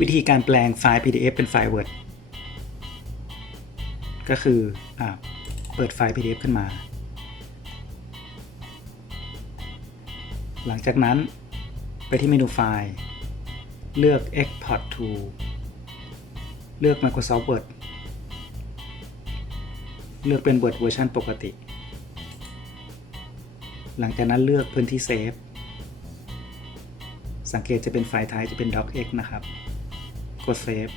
วิธีการแปลงไฟล์ PDF เป็นไฟล์ Word ก็คืออเปิดไฟล์ PDF ขึ้นมา หลังจากนั้นไปที่เมนูไฟล์ เลือก Export to เลือก Microsoft Word เลือกเป็น Word เวอร์ชันปกติ หลังจากนั้นเลือกพื้นที่เซฟ สังเกตจะเป็นไฟล์ไทยจะเป็น docx นะครับ กดเซฟ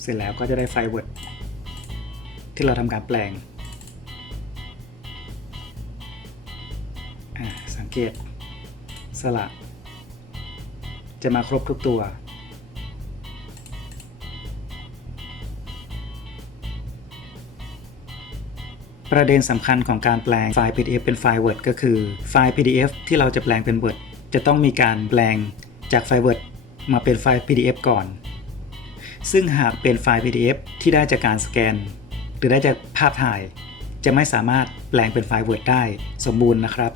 เสร็จแล้วก็จะได้ไฟล์ Word ที่เราทำการแปลงอ่าสังเกต สลักจะมาครบทุกตัว ประเด็นสำคัญของการแปลงไฟล์ PDF เป็นไฟล์ Word ก็คือไฟล์ PDF ที่เราจะแปลงเป็น Word จะต้องมีการแปลงจากไฟล์ Word มาเป็นไฟล์ PDF ก่อน ซึ่งหากเป็นไฟล์ PDF ที่ได้จากการสแกน หรือได้จากภาพถ่าย จะไม่สามารถแปลงเป็นไฟล์ Word ได้สมบูรณ์นะครับ